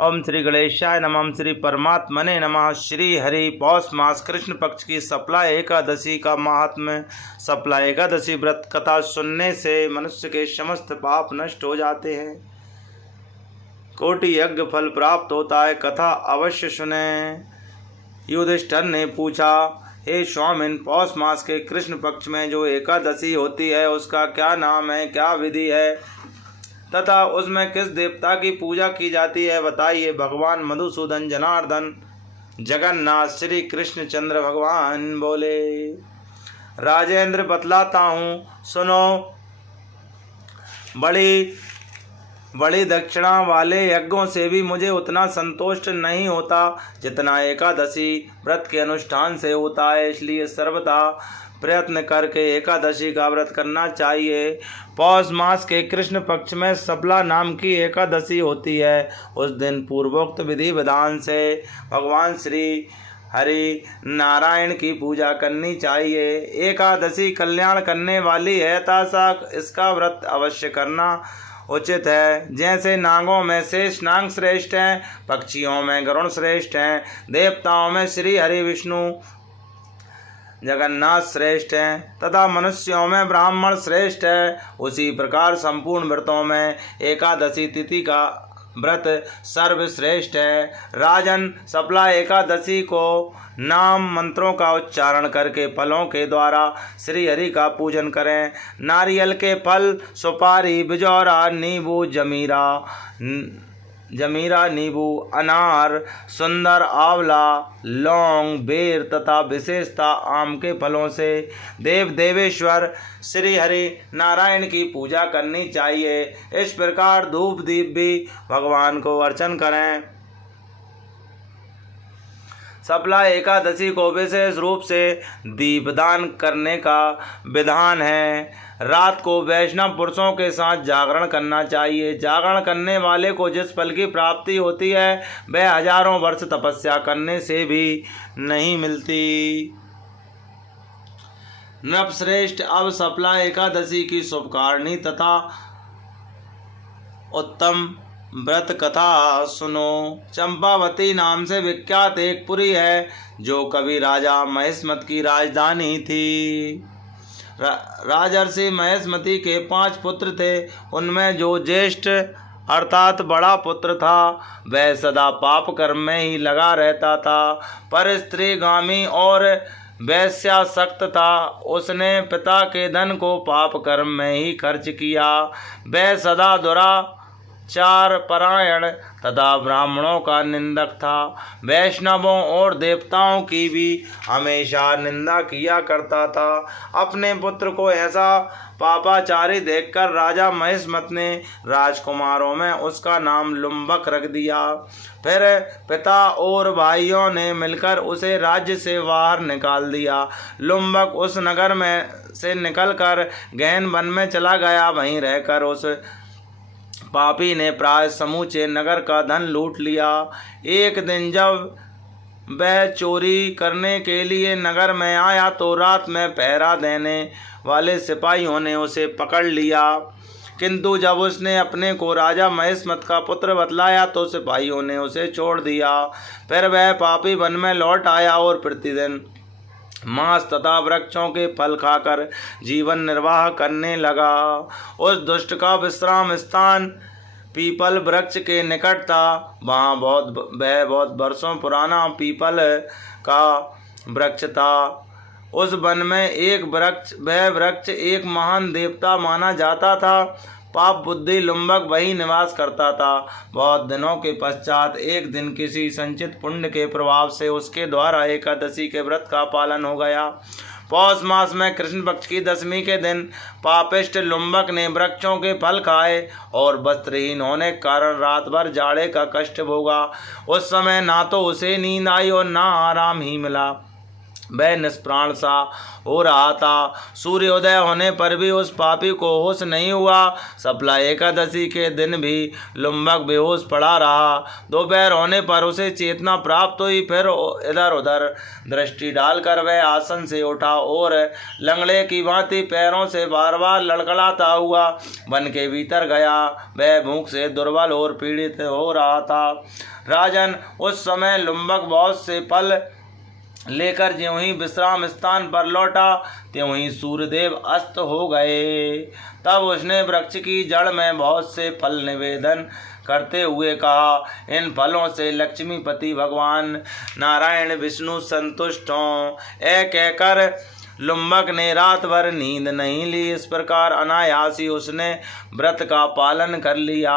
ओम श्री गणेशाय नमः। ओम श्री परमात्मने नमः। श्री हरि पौष मास कृष्ण पक्ष की सप्ला एकादशी का महात्म्य। सप्ला एकादशी व्रत कथा सुनने से मनुष्य के समस्त पाप नष्ट हो जाते हैं, कोटि यज्ञ फल प्राप्त होता है। कथा अवश्य सुने। युधिष्ठिर ने पूछा, हे स्वामिन, पौष मास के कृष्ण पक्ष में जो एकादशी होती है उसका क्या नाम है, क्या विधि है तथा उसमें किस देवता की पूजा की जाती है, बताइए। भगवान मधुसूदन जनार्दन जगन्नाथ श्री कृष्ण चंद्र भगवान बोले, राजेंद्र बतलाता हूँ, सुनो। बड़ी दक्षिणा वाले यज्ञों से भी मुझे उतना संतुष्ट नहीं होता जितना एकादशी व्रत के अनुष्ठान से होता है, इसलिए सर्वदा प्रयत्न करके एकादशी का व्रत करना चाहिए। पौष मास के कृष्ण पक्ष में सप्ला नाम की एकादशी होती है। उस दिन पूर्वोक्त विधि विधान से भगवान श्री हरि नारायण की पूजा करनी चाहिए। एकादशी कल्याण करने वाली है, तथा इसका व्रत अवश्य करना उचित है। जैसे नागों में शेष नाग श्रेष्ठ हैं, पक्षियों में गरुड़ श्रेष्ठ हैं, देवताओं में श्री हरि विष्णु जगन्नाथ श्रेष्ठ हैं तथा मनुष्यों में ब्राह्मण श्रेष्ठ है, उसी प्रकार संपूर्ण व्रतों में एकादशी तिथि का व्रत सर्वश्रेष्ठ है। राजन, सप्ला एकादशी को नाम मंत्रों का उच्चारण करके फलों के द्वारा श्री हरि का पूजन करें। नारियल के फल, सुपारी, बिजौरा, नींबू, जमीरा, नींबू, अनार, सुंदर, आंवला, लौंग, बेर तथा विशेषता आम के फलों से देव देवेश्वर श्री हरि नारायण की पूजा करनी चाहिए। इस प्रकार धूप दीप भी भगवान को अर्चन करें। सप्ला एकादशी को विशेष रूप से दीपदान करने का विधान है। रात को वैष्णव पुरुषों के साथ जागरण करना चाहिए। जागरण करने वाले को जिस फल की प्राप्ति होती है वह हजारों वर्ष तपस्या करने से भी नहीं मिलती। नृपश्रेष्ठ, अब सप्ला एकादशी की शुभकारिणी तथा उत्तम व्रत कथा सुनो। चंपावती नाम से विख्यात एक पुरी है जो कभी राजा महेशमती की राजधानी थी। राजर्षि महेशमती के 5 पुत्र थे। उनमें जो ज्येष्ठ अर्थात बड़ा पुत्र था वह सदा पाप कर्म में ही लगा रहता था, पर स्त्रीगामी और वैश्यासक्त था। उसने पिता के धन को पाप कर्म में ही खर्च किया। वह सदा दुराचार परायण तथा ब्राह्मणों का निंदक था। वैष्णवों और देवताओं की भी हमेशा निंदा किया करता था। अपने पुत्र को ऐसा पापाचारी देखकर राजा महेशमती ने राजकुमारों में उसका नाम लुम्बक रख दिया। फिर पिता और भाइयों ने मिलकर उसे राज्य से बाहर निकाल दिया। लुम्बक उस नगर में से निकलकर गहन वन में चला गया। वहीं रहकर उस पापी ने प्राय समूचे नगर का धन लूट लिया। एक दिन जब वह चोरी करने के लिए नगर में आया तो रात में पहरा देने वाले सिपाहियों ने उसे पकड़ लिया, किंतु जब उसने अपने को राजा महेशमती का पुत्र बतलाया तो सिपाहियों ने उसे छोड़ दिया। फिर वह पापी वन में लौट आया और प्रतिदिन मांस तथा वृक्षों के फल खाकर जीवन निर्वाह करने लगा। उस दुष्ट का विश्राम स्थान पीपल वृक्ष के निकट था। वह बहुत वर्षों पुराना पीपल का वृक्ष था। उस वन में वह वृक्ष एक महान देवता माना जाता था। पाप बुद्धि लुम्बक वही निवास करता था। बहुत दिनों के पश्चात एक दिन किसी संचित पुण्य के प्रभाव से उसके द्वारा एकादशी के व्रत का पालन हो गया। पौष मास में कृष्ण पक्ष की दशमी के दिन पापिष्ट लुम्बक ने वृक्षों के फल खाए और वस्त्रहीन होने के कारण रात भर जाड़े का कष्ट भोगा। उस समय ना तो उसे नींद आई और ना आराम ही मिला। वह निष्प्राण सा हो रहा था। सूर्योदय होने पर भी उस पापी को होश नहीं हुआ। सप्ला एकादशी के दिन भी लुम्बक बेहोश पड़ा रहा। दोपहर होने पर उसे चेतना प्राप्त हुई। फिर इधर उधर दृष्टि डालकर वह आसन से उठा और लंगड़े की भांति पैरों से बार बार लड़खड़ाता हुआ वन के भीतर गया। वह भूख से दुर्बल और पीड़ित हो रहा था। राजन, उस समय लुम्बक बहुत से फल लेकर ज्यों ही विश्राम स्थान पर लौटा त्यों ही सूर्यदेव अस्त हो गए। तब उसने वृक्ष की जड़ में बहुत से फल निवेदन करते हुए कहा, इन फलों से लक्ष्मीपति भगवान नारायण विष्णु संतुष्ट हों। कहकर लुम्बक ने रात भर नींद नहीं ली। इस प्रकार अनायास ही उसने व्रत का पालन कर लिया।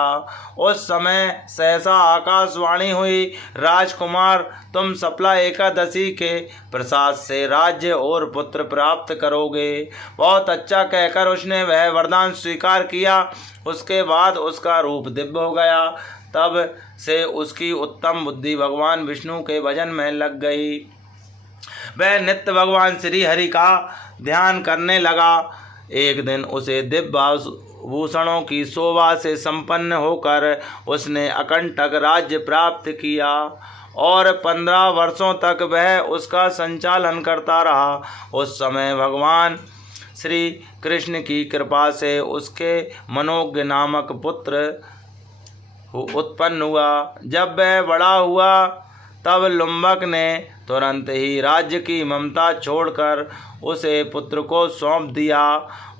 उस समय सहसा आकाशवाणी हुई, राजकुमार, तुम सप्ला एकादशी के प्रसाद से राज्य और पुत्र प्राप्त करोगे। बहुत अच्छा कहकर उसने वह वरदान स्वीकार किया। उसके बाद उसका रूप दिव्य हो गया। तब से उसकी उत्तम बुद्धि भगवान विष्णु के भजन में लग गई। वह नित्य भगवान श्री हरि का ध्यान करने लगा। एक दिन उसे दिव्य भूषणों की शोभा से संपन्न होकर उसने अकंटक राज्य प्राप्त किया और 15 वर्षों तक वह उसका संचालन करता रहा। उस समय भगवान श्री कृष्ण की कृपा से उसके मनोज्ञ नामक पुत्र उत्पन्न हुआ। जब वह बड़ा हुआ तब लुम्बक ने तुरंत ही राज्य की ममता छोड़कर उसे पुत्र को सौंप दिया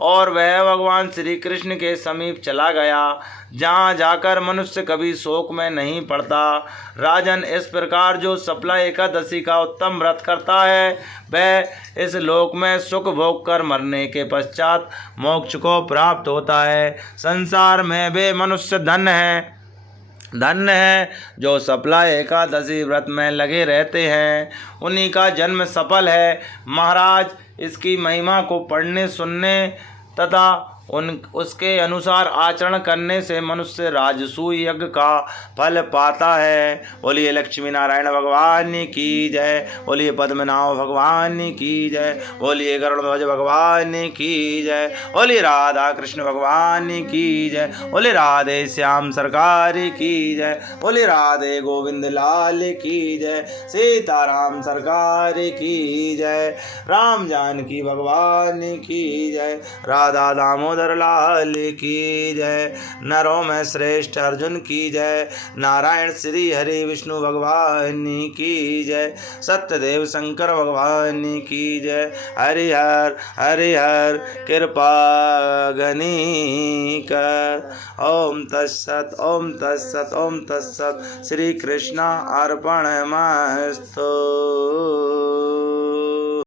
और वह भगवान श्री कृष्ण के समीप चला गया, जहाँ जाकर मनुष्य कभी शोक में नहीं पड़ता। राजन, इस प्रकार जो सप्ला एकादशी का उत्तम व्रत करता है वह इस लोक में सुख भोग कर मरने के पश्चात मोक्ष को प्राप्त होता है। संसार में वे मनुष्य धन्य है जो सप्ला एकादशी व्रत में लगे रहते हैं, उन्हीं का जन्म सफल है। महाराज, इसकी महिमा को पढ़ने सुनने तथा उसके अनुसार आचरण करने से मनुष्य राजसूय यज्ञ का फल पाता है। बोलिए लक्ष्मी नारायण भगवान की जय। बोलिए पद्मनाभ भगवान की जय। बोलिए गरुड़ध्वज भगवान की जय। बोलिए राधा कृष्ण भगवान की जय। बोलिए राधे श्याम सरकार की जय। बोलिए राधे गोविंद लाल की जय। सीताराम सरकार की जय। राम जानकी भगवान की जय। राधा दामोदर लाल की जय। नरों में श्रेष्ठ अर्जुन की जय। नारायण श्री हरि विष्णु भगवान की जय। सत्यदेव शंकर भगवान की जय। हरिहर हरिहर कृपा घनी कर। ओम तत्सत ओम तत्सत ओम तत्सत। श्री कृष्ण अर्पणमस्तु।